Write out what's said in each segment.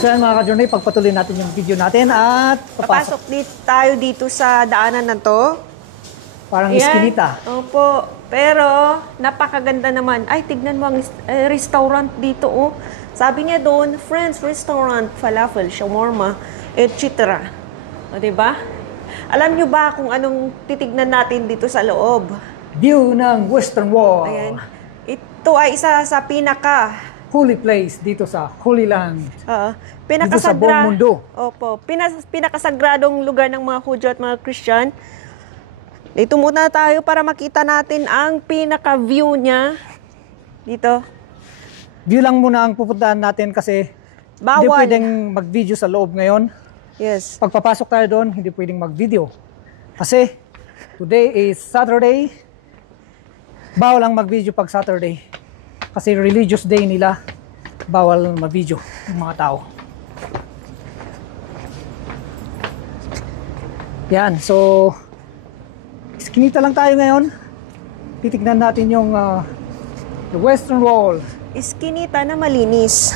So yan mga ka-journey, pagpatuloy natin yung video natin at Papasok tayo dito sa daanan na to. Parang Ayan. iskinita. Opo. Pero, napakaganda naman. Ay, tignan mo ang restaurant dito, oh. Sabi niya doon, Friends Restaurant, Falafel, Shawarma, etc. O, diba? Alam nyo ba kung anong titignan natin dito sa loob? View ng Western Wall. Ayan. Ito ay isa sa Holy place dito sa Holy Land. Dito sa buong mundo. Opo. Pinakasagradong lugar ng mga Hudyo at mga Christian. Dito muna tayo para makita natin ang pinaka-view niya. Dito. View lang muna ang pupuntahan natin kasi hindi Bawal. pwedeng mag-video sa loob ngayon. Yes. Pagpapasok tayo doon, hindi pwedeng mag-video. Kasi today is Saturday. Bawal lang mag-video pag Saturday. Kasi religious day nila, bawal mag-video ng mga tao. Yan, so iskinita lang tayo ngayon. Titignan natin yung the Western Wall. Iskinita na malinis.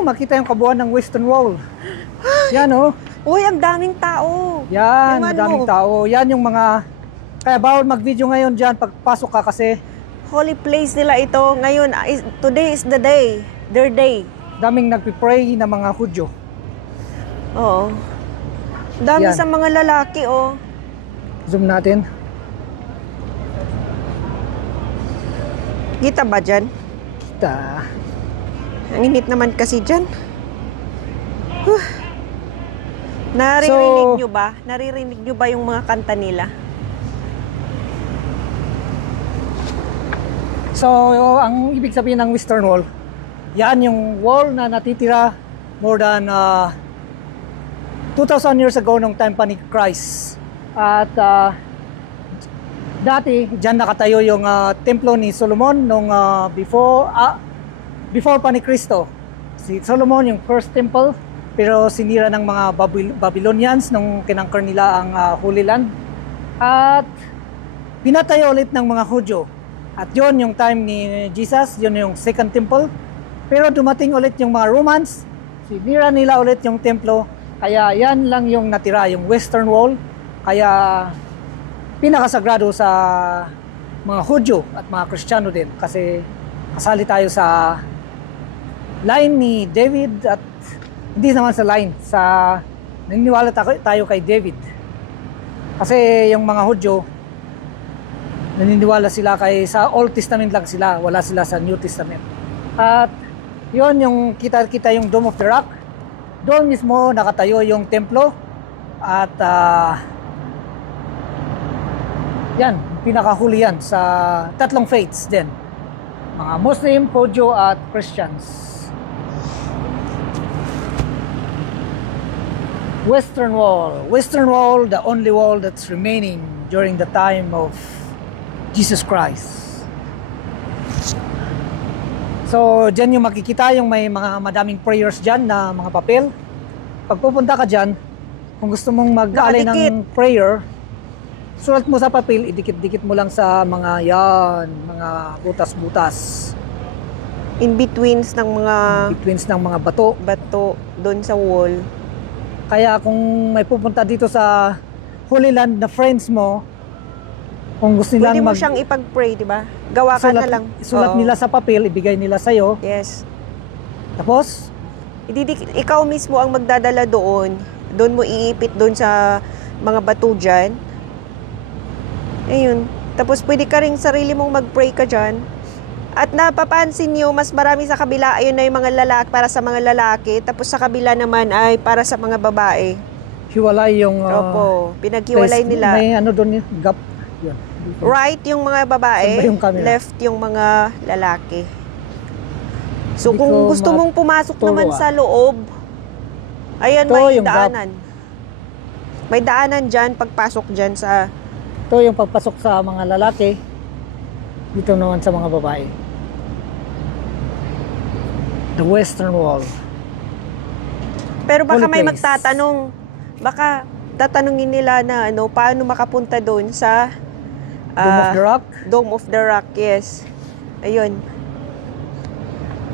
Makita yung kabuuan ng Western Wall. Yan oh. Uy, ang daming tao. Yan, madaming tao. Yan yung mga, kaya bawal mag-video ngayon dyan pagpasok ka kasi Holy place nila ito. Ngayon, today is the day. Their day. daming nagpipray na mga Hudyo. Oo. Dami Yan. sa mga lalaki, oh. Zoom natin. Kita ba dyan? Kita. Ang init naman kasi dyan. Naririnig nyo ba? Naririnig nyo ba yung mga kanta nila? So, ang ibig sabihin ng Western Wall, yan yung wall na natitira more than 2,000 years ago nung time pa ni Christ. At dati, dyan nakatayo yung templo ni Solomon nung before pa ni Cristo. Si Solomon yung first temple, pero sinira ng mga Babylonians nung kinangker nila ang Holy Land. At pinatayo ulit ng mga Hudyo. At yon yung time ni Jesus, yon yung second temple. Pero dumating ulit yung mga Romans, sinira nila ulit yung templo. Kaya yan lang yung natira, yung Western Wall. Kaya pinakasagrado sa mga Hudyo at mga Kristiyano din. Kasi kasali tayo sa line ni David at hindi naman sa line, sa naniniwala tayo kay David. Kasi yung mga Hudyo, naniniwala sila sa Old Testament lang sila, wala sila sa New Testament. At yon yung kita yung Dome of the Rock. Doon mismo nakatayo yung templo. At yan, pinakahuli yan sa tatlong faiths din. Mga Muslim, Hudyo at Christians. Western Wall, the only wall that's remaining during the time of Jesus Christ. So, dyan yung makikita yung may mga madaming prayers dyan na mga papel. Pag pupunta ka dyan, kung gusto mong mag-alay ng prayer, sulat mo sa papel, idikit-dikit mo lang sa mga mga butas-butas. In-betweens ng mga bato doon sa wall. Kaya kung may pupunta dito sa Holy Land na friends mo, kung gusto nilang pwede mo siyang ipag-pray, di ba? Gawa ka na lang. Sulat nila sa papel, ibigay nila sa'yo. Yes. Tapos? Ikaw mismo ang magdadala doon. Doon mo iipit doon sa mga bato dyan. Ayun. Tapos pwede ka rin sarili mong mag-pray ka dyan. At napapansin nyo, mas marami sa kabila, ayun na yung mga lalaki, para sa mga lalaki. Tapos sa kabila naman ay para sa mga babae. Hiwalay yung... Opo, pinaghiwalay nila. May ano doon yung gap. Yun. Right yung mga babae, yung left yung mga lalaki. So kung gusto mong pumasok naman sa loob, ayan, may daanan. May daanan dyan, pagpasok dyan sa... Ito yung pagpasok sa mga lalaki. Dito naman sa mga babae. The Western Wall. Pero baka Holy may place. magtatanong, baka tatanungin nila na paano makapunta doon sa Dome of the Rock. Dome of the Rock, yes. Ayun.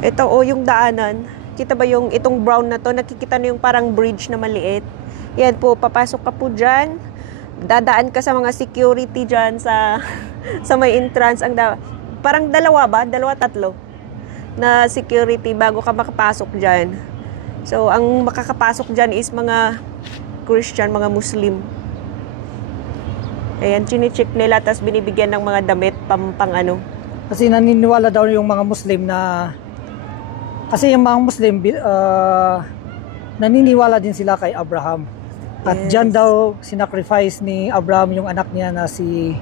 Ito, yung daanan. Kita ba yung itong brown na to? Nakikita na yung parang bridge na maliit. Yan po, papasok ka po dyan. Dadaan ka sa mga security dyan sa sa may entrance. Parang dalawa ba? Dalawa, tatlo na security bago ka makapasok dyan. So, ang makakapasok dyan is mga Christian, mga Muslim. Ayan, chine-check nila, tapos binibigyan ng mga damit pang ano. Kasi naniniwala daw yung mga Muslim na... Kasi yung mga Muslim, naniniwala din sila kay Abraham. At Yes. dyan daw sinacrifice ni Abraham yung anak niya na si...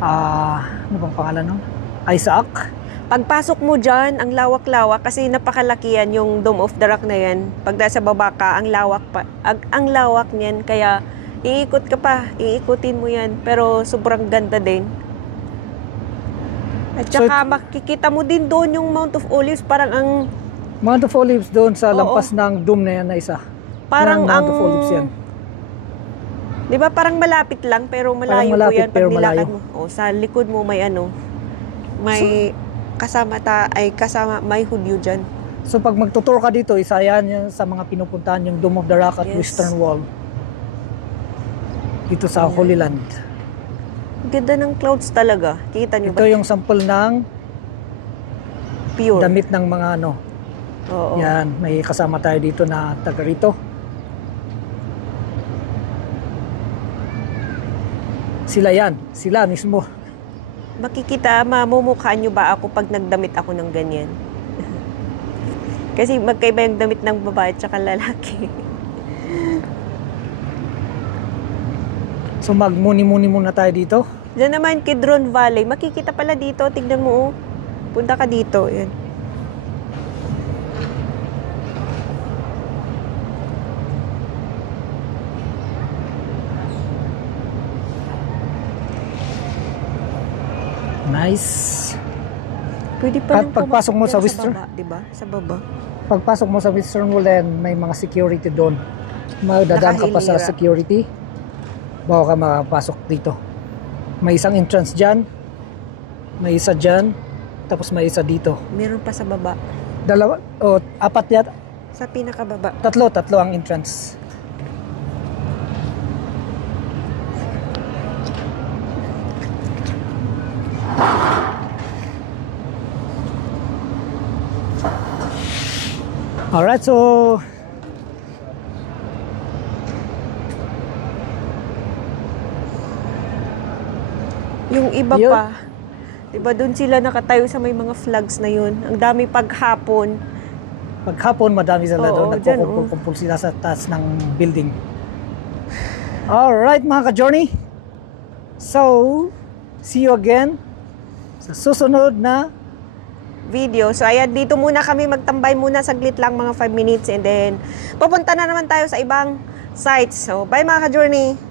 ano bang pangalan nun? Isaac. Pagpasok mo dyan, ang lawak-lawak, kasi napakalaki yan, yung Dome of the Rock na yan. Pag nasa baba ka, ang lawak pa. Ang lawak niyan, kaya iikot ka pa, iikutin mo yan. Pero sobrang ganda din. At So, saka makikita mo din doon yung Mount of Olives, parang ang... Mount of Olives doon sa Oo. lampas ng dome na yan na isa. Parang Mount of Olives yan. Di ba parang malapit lang, pero malayo po malapit, yan pero pag nilakad malayo. mo. O, sa likod mo may ano, may kasama, may Hudyo dyan. So pag magtutur ka dito, isa yan sa mga pinupuntahan yung Dome of the Rock at Yes. Western Wall. Dito sa Holy Land. Ganda ng clouds talaga. Kita nyo Ito ba? yung sample ng Pure. damit ng mga ano. Oo. Yan, may kasama tayo dito na taga rito. Sila yan, sila mismo. Makikita, mamumukhaan nyo ba ako pag nagdamit ako ng ganyan? Kasi magkaiba yung damit ng babae at saka lalaki. So magmuni-muni muna tayo dito. Diyan naman, Kidron Valley. Makikita pala dito. Tignan mo, oh. Punta ka dito. Yan. Nice. Pwede pa At pagpasok mo sa Western- baba, diba? Sa baba. Pagpasok mo sa Western Wall, may mga security doon. Magdadaan ka pa sa Nakahilira. security bago ka makapasok dito. May isang entrance dyan, may isa dyan, tapos may isa dito. Meron pa sa baba. Dalawa, o apat yata, Sa pinakababa. tatlo ang entrance. Alright, so Yung iba Yun. pa, diba doon sila nakatayo sa may mga flags na yun. Ang dami paghapon. paghapon madami sila Oo, doon, dyan, nagkukumpul sila sa taas ng building. Alright mga ka-journey, so see you again sa susunod na Video. So, ayan, dito muna kami magtambay muna saglit lang, mga 5 minutes. And then, pupunta na naman tayo sa ibang sites. So, bye mga ka-journey!